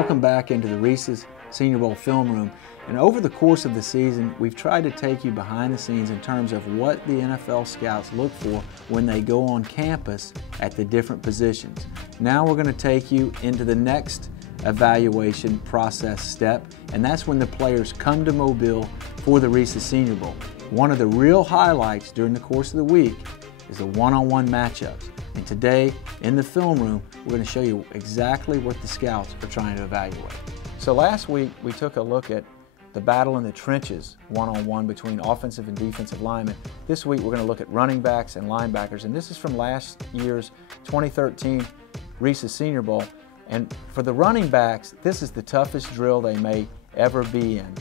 Welcome back into the Reese's Senior Bowl film room. And over the course of the season, we've tried to take you behind the scenes in terms of what the NFL scouts look for when they go on campus at the different positions. Now we're going to take you into the next evaluation process step, and that's when the players come to Mobile for the Reese's Senior Bowl. One of the real highlights during the course of the week is the one-on-one matchups. And today, in the film room, we're going to show you exactly what the scouts are trying to evaluate. So last week, we took a look at the battle in the trenches, one-on-one between offensive and defensive linemen. This week, we're going to look at running backs and linebackers, and this is from last year's 2013 Reese's Senior Bowl. And for the running backs, this is the toughest drill they may ever be in.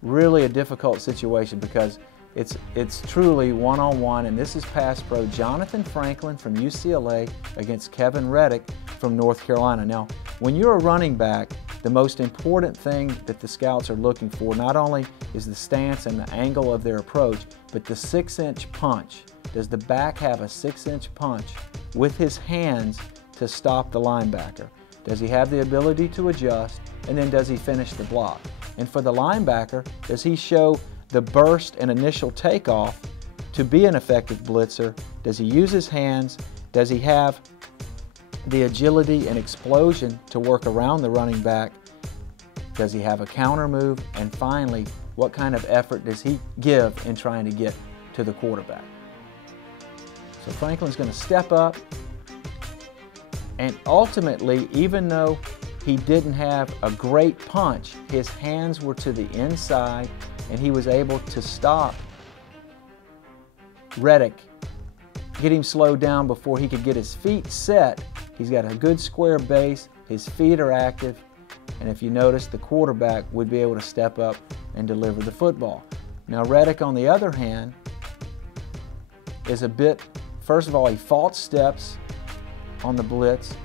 Really a difficult situation because it's truly one-on-one, and this is pass pro Jonathan Franklin from UCLA against Kevin Reddick from North Carolina. Now, when you're a running back, the most important thing that the scouts are looking for not only is the stance and the angle of their approach, but the 6-inch punch. Does the back have a 6-inch punch with his hands to stop the linebacker? Does he have the ability to adjust, and then does he finish the block? And for the linebacker, does he show the burst and initial takeoff to be an effective blitzer? Does he use his hands? Does he have the agility and explosion to work around the running back? Does he have a counter move? And finally, what kind of effort does he give in trying to get to the quarterback? So Franklin's going to step up, and ultimately, even though he didn't have a great punch, his hands were to the inside, and he was able to stop Reddick, get him slowed down before he could get his feet set. He's got a good square base, his feet are active, and if you notice, the quarterback would be able to step up and deliver the football. Now Reddick, on the other hand, is a bit, first of all, he false steps on the blitz.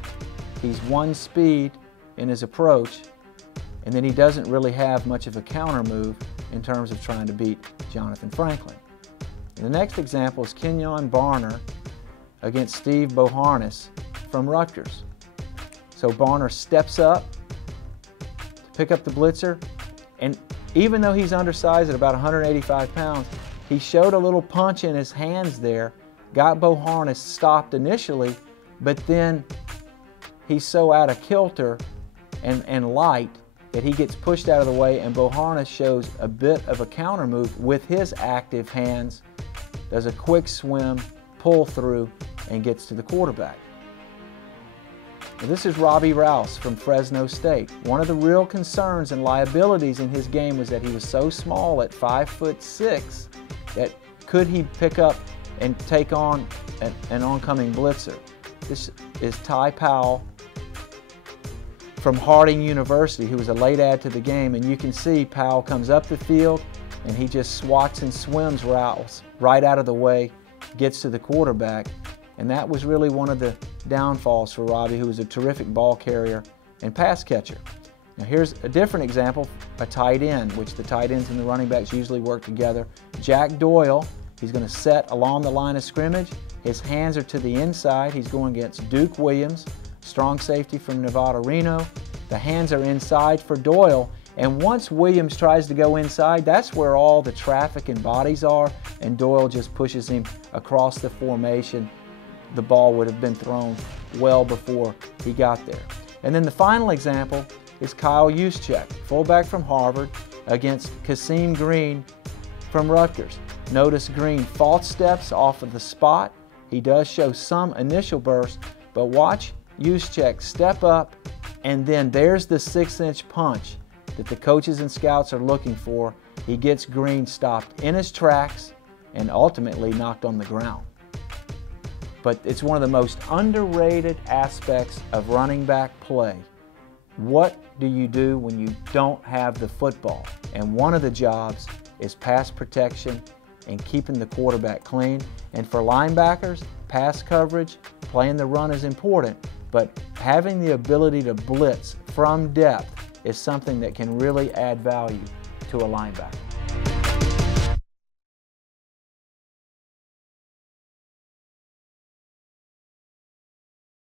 He's one speed in his approach, and then he doesn't really have much of a counter move in terms of trying to beat Jonathan Franklin. And the next example is Kenyon Barner against Steve Boharnis from Rutgers. So Barner steps up to pick up the blitzer, and even though he's undersized at about 185 pounds, he showed a little punch in his hands there, got Boharnis stopped initially, but then he's so out of kilter and light that he gets pushed out of the way, and Boharnis shows a bit of a counter move with his active hands, does a quick swim, pull through, and gets to the quarterback. Now, this is Robbie Rouse from Fresno State. One of the real concerns and liabilities in his game was that he was so small at 5'6", that could he pick up and take on an oncoming blitzer. This is Ty Powell from Harding University, who was a late add to the game, and you can see Powell comes up the field and he just swats and swims routes right out of the way, gets to the quarterback, and that was really one of the downfalls for Robbie, who was a terrific ball carrier and pass catcher. Now here's a different example, a tight end, which the tight ends and the running backs usually work together. Jack Doyle, he's going to set along the line of scrimmage. His hands are to the inside. He's going against Duke Williams, strong safety from Nevada Reno. The hands are inside for Doyle, and once Williams tries to go inside, that's where all the traffic and bodies are, and Doyle just pushes him across the formation. The ball would have been thrown well before he got there. And then the final example is Kyle Juszczyk, fullback from Harvard, against Kasim Green from Rutgers. Notice Green false steps off of the spot. He does show some initial burst, but watch Juszczyk step up, and then there's the 6-inch punch that the coaches and scouts are looking for. He gets Green stopped in his tracks and ultimately knocked on the ground. But it's one of the most underrated aspects of running back play. What do you do when you don't have the football? And one of the jobs is pass protection and keeping the quarterback clean. And for linebackers, pass coverage, playing the run is important, but having the ability to blitz from depth is something that can really add value to a linebacker.